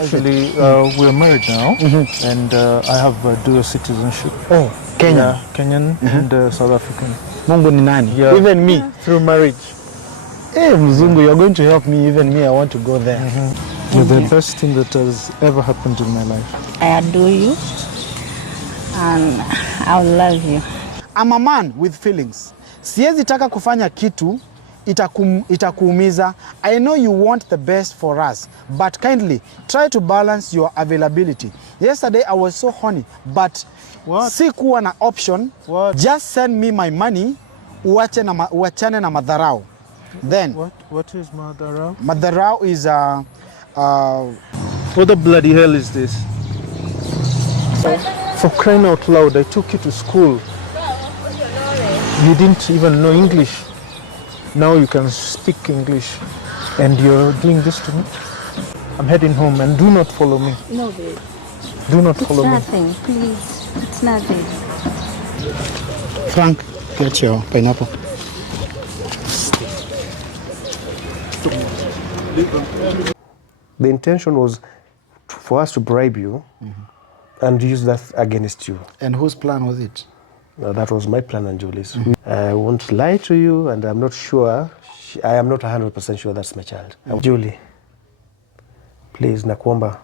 actually, we're married now, and I have dual citizenship. Oh, Kenyan. Yeah, Kenyan and South African. Mungu ni nani? Yeah. Even me. Through marriage. Hey, Mzungu, you're going to help me. Even me, I want to go there. You're the best thing that has ever happened in my life. I adore you, and I will love you. I'm a man with feelings. Siwezi taka kufanya kitu itakuumiza. I know you want the best for us, but kindly try to balance your availability. Yesterday I was so horny, but sikuwa na option. Just send me my money, uachane na madharau. Then what is madharau? Madharau is what the bloody hell is this? For crying out loud, I took you to school. You didn't even know English. Now you can speak English, and you're doing this to me? I'm heading home, and do not follow me. No, babe. Do not follow me. It's nothing, please. It's nothing. Frank, get your pineapple. The intention was for us to bribe you and use that against you. And whose plan was it? That was my plan and Julie's. I won't lie to you, and I'm not sure, I am not 100% sure that's my child. Julie, please, nakuomba,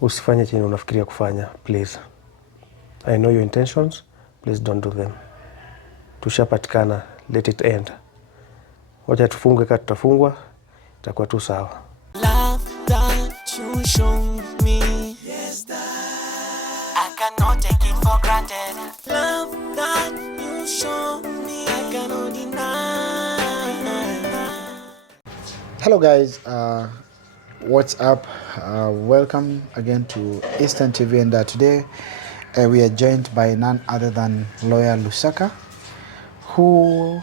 usifanye chenye unafikiria kufanya, please. I know your intentions, please don't do them. Tushapatikana, let it end. Wacha tufunge kama tutafungwa, itakuwa tu sawa. Love that you show me, yes, that I cannot take it for granted. Love that you show me, I cannot deny. Hello guys, what's up? Welcome again to Eastern TV, and today we are joined by none other than lawyer Lusaka, who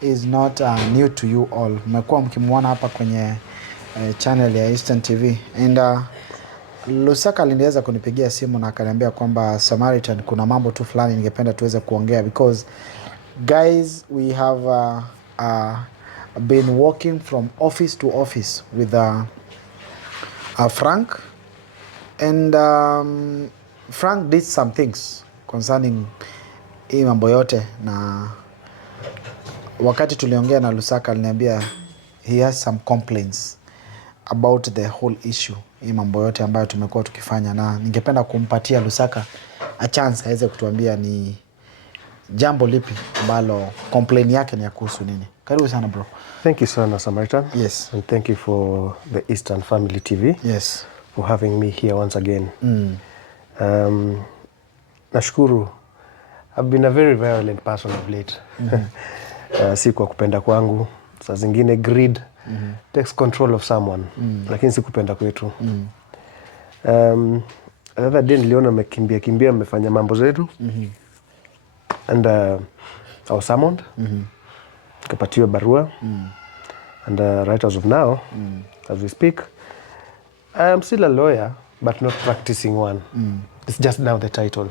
is not new to you all. Mmekuwa mkimwona hapa kwenye channel ya Eastern TV, and Lusaka aliniweza kunipigia simu na akaniambia kwamba Samaritan, kuna mambo tu fulani ningependa tuweze kuongea, because guys, we have been working from office to office with Frank, and Frank did some things concerning hii mambo yote, na wakati tuliongea na Lusaka aliniambia he has some complaints about the whole issue, hii mambo yote ambayo tumekuwa tukifanya, na ningependa kumpatia Lusaka a chance aweze kutuambia ni jambo lipi ambalo complaint yake ni ya kuhusu nini. Karibu sana bro. Thank you sana Samaritan. Yes. And thank you for the Eastern Family TV. Yes. For having me here once again. Nashukuru. I've been a very violent person of late. Si kwa kupenda kwangu. Saa zingine greed takes control of someone. Lakini si kupenda kwetu. The other day niliona mekimbia mmefanya mambo zetu. And I was summoned. Kapatiwa barua. And right as of now, as we speak, I am still a lawyer, but not practicing one. It's just now the title.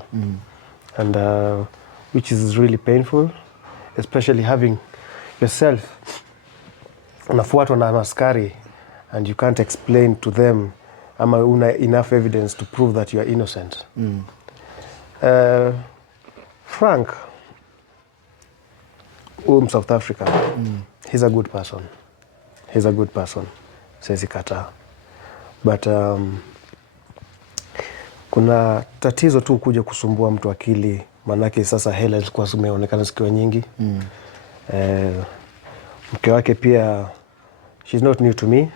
And which is really painful, especially having yourself unafuatwa na askari and you can't explain to them ama una enough evidence to prove that you are innocent. Frank, South Africa, he's a good person. He's a good person, says Ikata. But kuna tatizo tu kuja kusumbua mtu akili, manake sasa hela zilikuwa zimeonekana zikiwa nyingi. Mke wake pia, she's not new to me.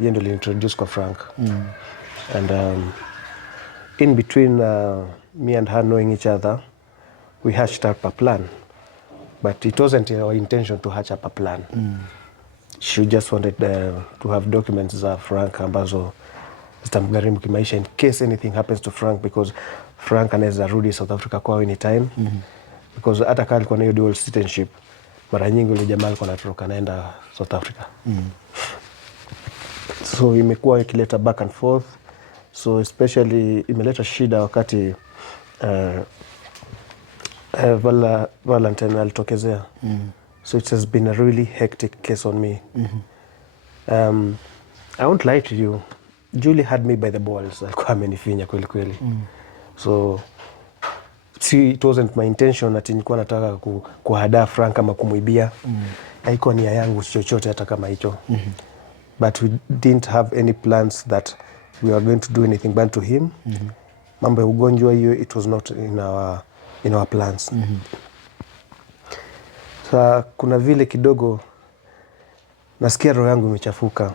Yeye ndo introduce kwa Frank. And in between me and her knowing each other, we hatched up a plan. But it wasn't our intention to hatch up a plan. She just wanted to have documents za Frank ambazo zitamgharimu kimaisha in case anything happens to Frank, because Frank anaweza rudi South Africa kwa anytime. Because hata kama alikuwa na hiyo dual citizenship, mara nyingi yule jamaa alikuwa anatoroka naenda South Africa. So imekuwa ikileta back and forth. So especially imeleta shida wakati Valentine alitokezea. So it has been a really hectic case on me. I won't lie to you. Julie had me by the balls. Alikuwa amenifinya kweli kweli. So see, it wasn't my intention ati nilikuwa nataka kuhadaa Frank ama kumuibia. Haikuwa nia yangu chochote hata kama hicho. But we didn't have any plans that we were going to do anything bad to him. Mambo ya ugonjwa hiyo, it was not in our plans. So kuna vile kidogo nasikia roho yangu imechafuka,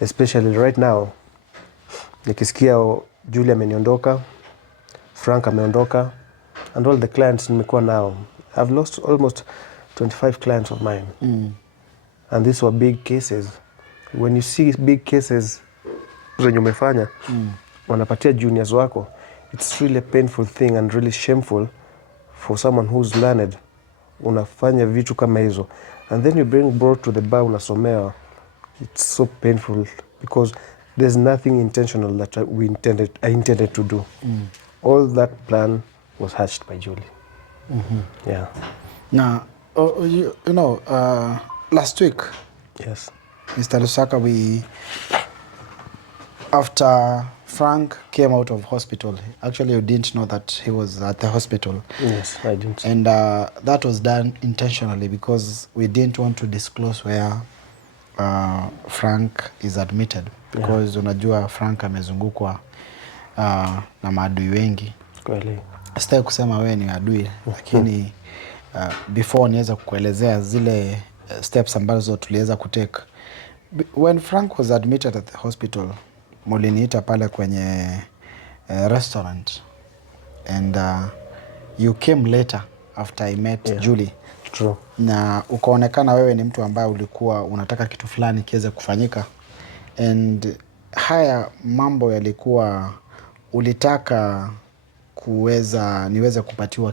especially right now nikisikia Julia ameniondoka, Frank ameondoka, and all the clients nimekuwa nao. I've lost almost 25 clients of mine. And these were big cases. When you see big cases zenye umefanya, wanapatia juniors wako, it's really a painful thing and really shameful for someone who's learned. Unafanya vitu kama hizo, and then you brought to the bar unasomewa. It's so painful because there's nothing intentional that I intended to do. All that plan was hatched by Julie. Yeah. Now, you know, last week, Yes. Mr. Lusaka, after Frank came out of hospital, actually you didn't know that he was at the hospital. Yes, I didn't. And that was done intentionally because we didn't want to disclose where Frank is admitted. Because unajua Frank amezungukwa na maadui wengi. Kweli. Sitaki kusema wewe ni adui, lakini before niweza kukuelezea zile steps ambazo tuliweza kutake. When Frank was admitted at the hospital, muliniita pale kwenye restaurant, and you came later after I met Julie. True. Na ukaonekana wewe ni mtu ambaye ulikuwa unataka kitu fulani kiweze kufanyika, and haya mambo yalikuwa ulitaka niweze kupatiwa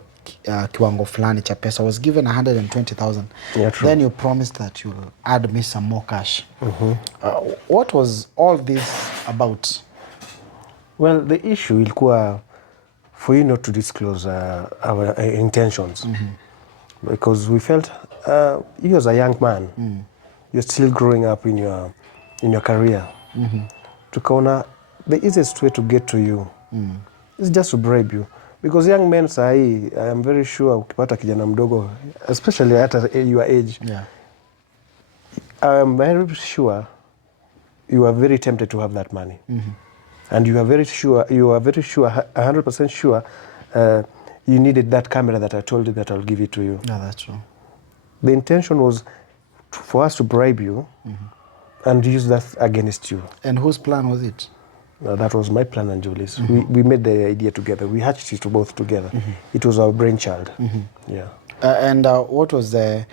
kiwango fulani cha pesa. I was given 120,000. Then you promised that you'll add me some more cash. What was all this about? Well, the issue ilikuwa for you not to disclose our intentions. Because we felt you as a young man, you're still growing up in your career. Tukaona the easiest way to get to you is just to bribe you. Because young men sahi, I am very sure ukipata kijana mdogo, especially at your age, I am very sure you are very tempted to have that money. And you are very sure, 100% sure you needed that camera that I told you that I'll give it to you. Yeah, that's true. The intention was for us to bribe you and use that against you. And whose plan was it? That was my plan and Julie's. We made the idea together. We hatched it both together. It was our brainchild. Yeah. And what was the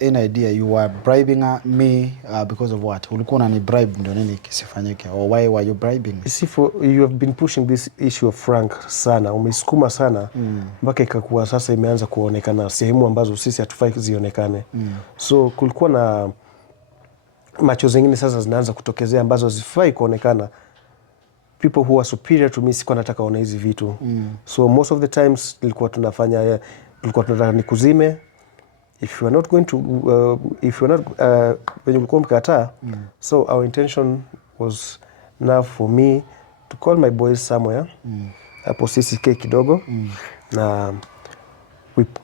in idea? You were bribing me because of what? Ulikuwa unani bribe ndio nini kisifanyike? Or why were you bribing me? You see, you have been pushing this issue of Frank sana. Umeisukuma sana mpaka ikakuwa sasa imeanza kuonekana sehemu ambazo sisi hatufai zionekane. So kulikuwa na macho zingine sasa zinaanza kutokezea ambazo zifai kuonekana. People who are superior to me sikuwa nataka ona hizi vitu. So most of the times tulikuwa tunafanya tunataka nikuzime. If you are not going to when you come kata, so our intention was now for me to call my boys somewhere. Hapo sisi keki kidogo na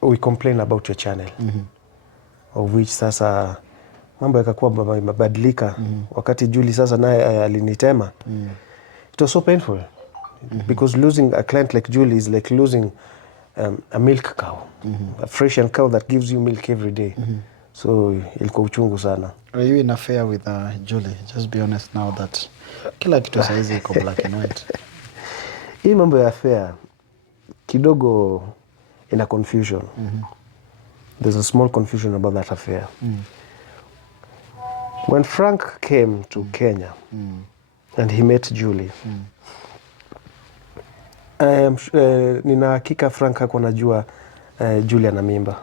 we complain about your channel. Of which sasa mambo yakakuwa mabadilika wakati Julie sasa naye alinitema. It was so painful because losing a client like Julie is like losing a milk cow, a Frisian cow that gives you milk every day. So ilikuwa uchungu sana. Are you in affair with Julie? Just be honest now that kila kitu saizi iko black and white. Hii mambo ya affair kidogo ina confusion. There's a small confusion about that affair. When Frank came to Kenya and he met Julie, nina hakika Frank hakuwa anajua Julie ana mimba.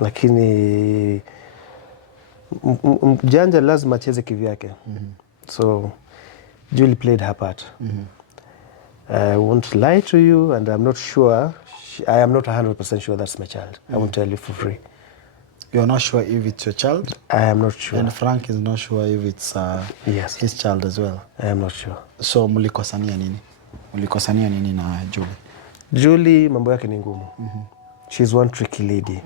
Lakini mjanja lazima acheze kivyake. So Julie played her part. I won't lie to you, and I'm not sure. I am not 100% sure that's my child. I won't tell you for free. You're not sure if it's your child? I am not sure. And Frank is not sure if it's Yes. his child as well? I am not sure. So mlikosania nini? Mlikosania nini na Julie? Julie mambo yake ni ngumu. She's one tricky lady.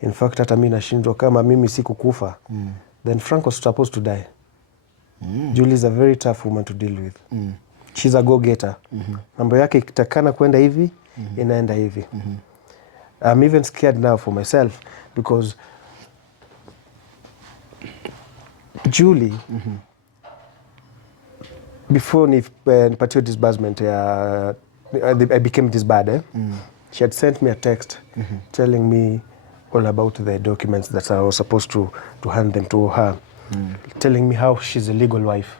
In fact, hata mimi nashindwa kama mimi sikukufa. Then Frank was supposed to die. Julie is a very tough woman to deal with. She's a go-getter. Mambo yake ikitakana kwenda hivi, inaenda hivi. I'm even scared now for myself because Julie, before nipatiwe disbursement, I became disbarred. She had sent me a text telling me all about the documents that I was supposed to hand them to her, telling me how she's a legal wife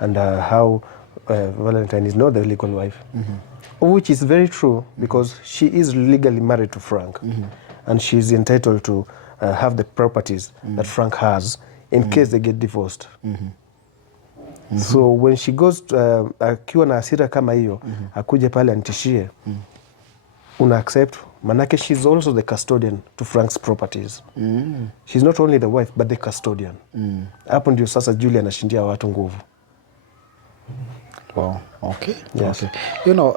and how Valentine is not the legal wife, which is very true because she is legally married to Frank and she's entitled to have the properties that Frank has in case they get divorced. So when she goes akiwa na hasira kama hiyo, akuje pale anitishie, una accept, manake she's also the custodian to Frank's properties. She's not only the wife but the custodian. Hapo ndio sasa Julie anashindia watu nguvu. Wow. Okay. Yes. Okay. You know,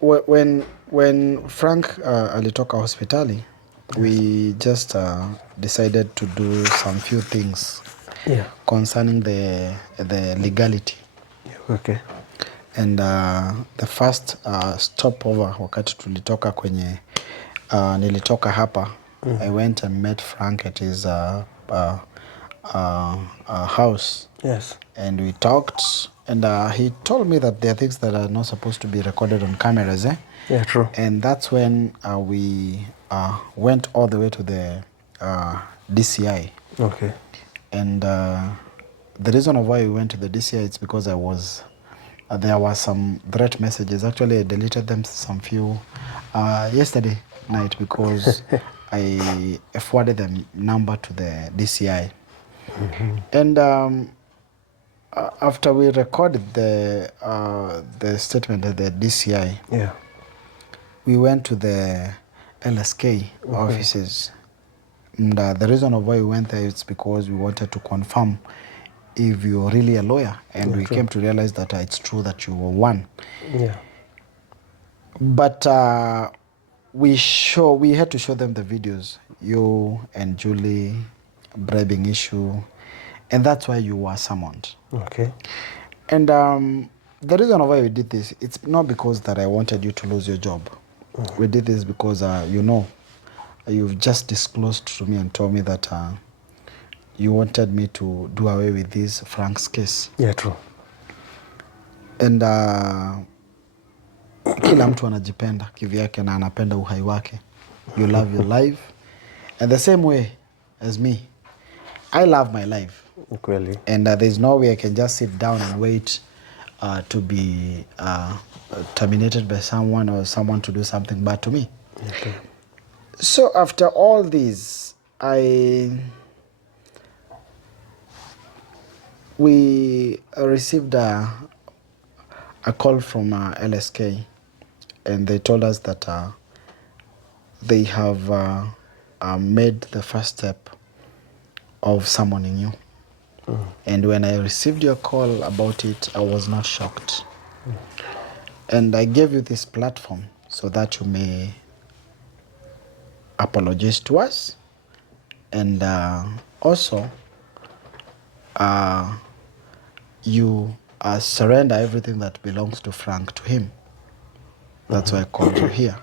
when Frank alitoka hospitali, we just decided to do some few things concerning the legality. Okay. And the first stopover wakati tulitoka kwenye nilitoka hapa, I went and met Frank at his house. Yes. And we talked, and he told me that there are things that are not supposed to be recorded on cameras. Yeah, true. And that's when we went all the way to the DCI. Okay. And the reason of why we went to the DCI is because there were some threat messages. Actually, I deleted them some few yesterday night because I forwarded the number to the DCI. And after we recorded the statement at the DCI, we went to the LSK offices. And the reason of why we went there is because we wanted to confirm if you're really a lawyer. And we came to realize that it's true that you were one. Yeah. But we had to show them the videos, you and Julie, bribing issue, and that's why you were summoned. Okay. And the reason why we did this, it's not because that I wanted you to lose your job. We did this because, you've just disclosed to me and told me that you wanted me to do away with this Frank's case. Yeah, true. And kila mtu anajipenda kivyake na anapenda uhai wake. You love your life. And the same way as me, I love my life. Equally. And there's no way I can just sit down and wait to be terminated by someone or someone to do something bad to me. Okay. So after all this, we received a call from LSK, and they told us that they have made the first step of summoning you. And when I received your call about it, I was not shocked. And I gave you this platform so that you may apologize to us, and also you surrender everything that belongs to Frank to him. That's why I called you here.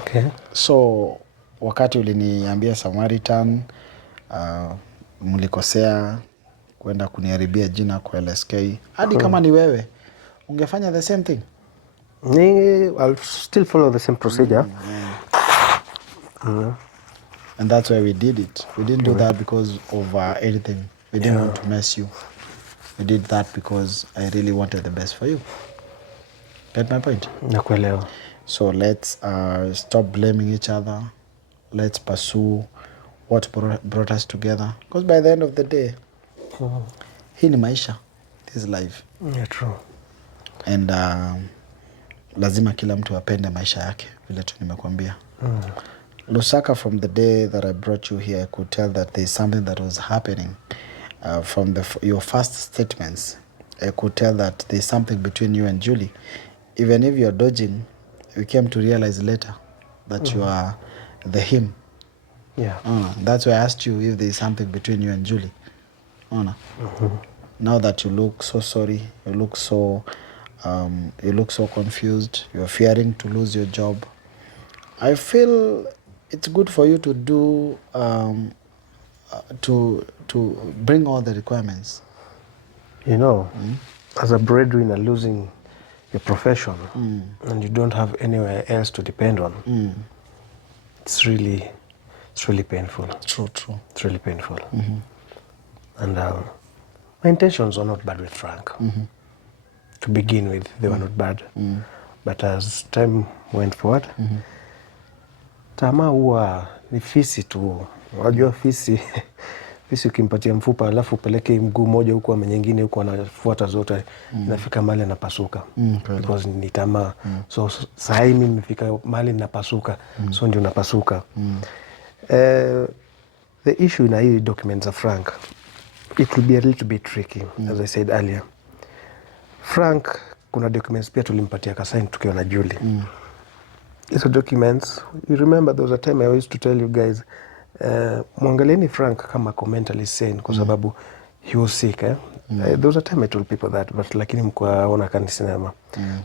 Okay. So wakati uliniambia Samaritan, mlikosea kwenda kuniharibia jina kwa LSK, hadi kama ni wewe ungefanya the same thing? I'll still follow the same procedure. And that's why we did it. We didn't do that because of anything. We didn't want to mess you. We did that because I really wanted the best for you. Get my point? Nakuelewa. So let's stop blaming each other. Let's pursue what brought us together. Because by the end of the day, hii ni maisha. This is life. Yeah, true. And lazima kila mtu apende maisha yake, vile tu nimekuambia. Lusaka, from the day that I brought you here, I could tell that there's something that was happening. From your first statements, I could tell that there's something between you and Julie. Even if you're dodging, we came to realize later that you are the him. Yeah. That's why I asked you if there's something between you and Julie. Now that you look so sorry, you look so confused, you're fearing to lose your job, I feel it's good for you to do to bring all the requirements. You know, as a breadwinner, losing your profession and you don't have anywhere else to depend on, it's really painful. True. It's really painful. And my intentions were not bad with Frank. To begin with, they were not bad. But as time went forward, tamaa huwa ni fisi tu. Unajua fisi ukimpatia mfupa alafu upeleke mguu moja huko ama nyingine huko anafuata zote, inafika mahali napasuka. Because ni tamaa. So saa hii mimi nimefika mahali napasuka. So ndio napasuka. The issue na hii documents of Frank, it will be a little bit tricky, as I said earlier. Frank, kuna documents pia tulimpatia kasign tukiwa na Julie. Hizo documents, you remember there was a time I used to tell you guys, muangalieni Frank kama mentally sane kwa sababu he was sick. There was a time I told people that, but lakini mkaona kanisinema.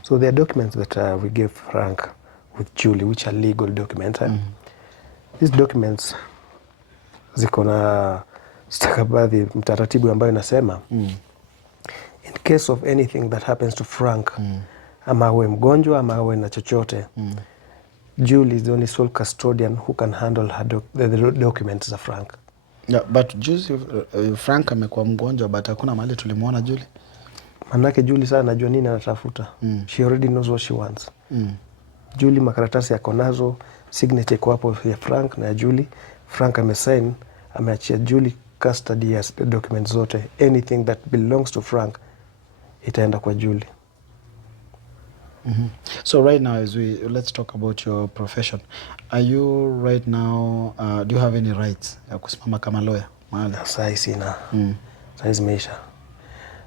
So there are documents that we gave Frank with Julie, which are legal documents. These documents ziko na stakabadhi mtaratibu ambayo inasema in case of anything that happens to Frank, ama awe mgonjwa ama awe na chochote, Julie is the only sole custodian who can handle the documents za Frank. Yeah, but Julie, Frank amekuwa mgonjwa, but hakuna mahali tulimuona Julie. Manake Julie sana anajua nini anatafuta. She already knows what she wants. Julie makaratasi yako nazo, signature kwa hapo ya Frank na ya Julie. Frank amesign, ameachia Julie custody ya documents zote. Anything that belongs to Frank itaenda kwa Julie. So right now, let's talk about your profession. Are you right now, do you have any rights ya kusimama kama lawyer? Sai sina. Sai zimeisha.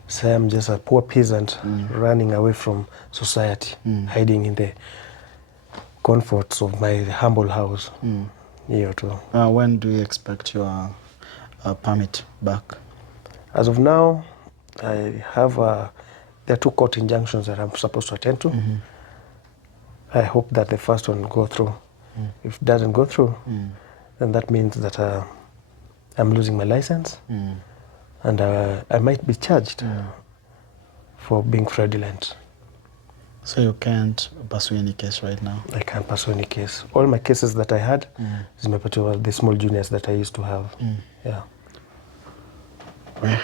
Sai I'm just a poor peasant running away from society, hiding in the comforts of my humble house. Hiyo tu. When do you expect your permit back? As of now, I have there are 2 court injunctions that I'm supposed to attend to. I hope that the first one will go through. If it doesn't go through, then that means that I'm losing my license and I might be charged for being fraudulent. So you can't pursue any case right now? I can't pursue any case. All my cases that I had, zimepatiwa the small juniors that I used to have. Yeah. Well,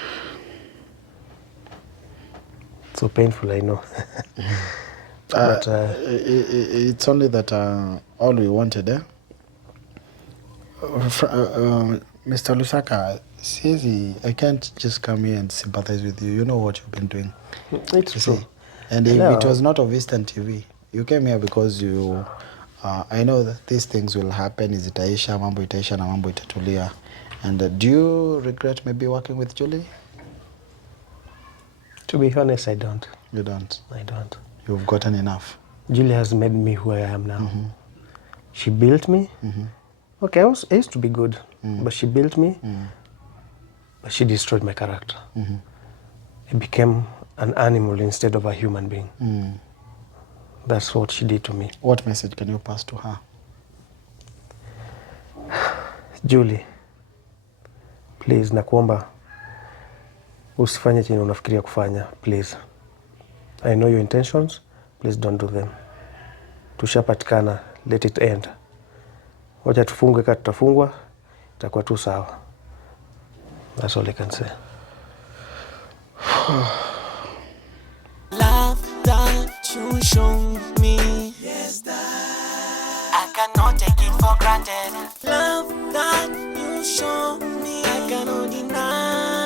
so painful, I know. But, it's only that all we wanted, Mr. Lusaka, I can't just come here and sympathize with you. You know what you've been doing. It's true. And if it was not of Eastern TV, you came here because you, I know that these things will happen. Is itaisha, mambo itaisha na mambo itatulia. And do you regret maybe working with Julie? To be honest, I don't. You don't? I don't. You've gotten enough? Julie has made me who I am now. She built me. Okay, I used to be good, but she built me, but she destroyed my character. I became an animal instead of a human being. That's what she did to me. What message can you pass to her? Julie, please, nakuomba usifanye chenye unafikiria kufanya, please. I know your intentions, please don't do them. Tushapatikana, let it end. Wacha tufungwe kama tutafungwa, itakuwa tu sawa. That's all I can say. Love that you show me, yes, that I cannot take it for granted. Love that you show me, I cannot deny.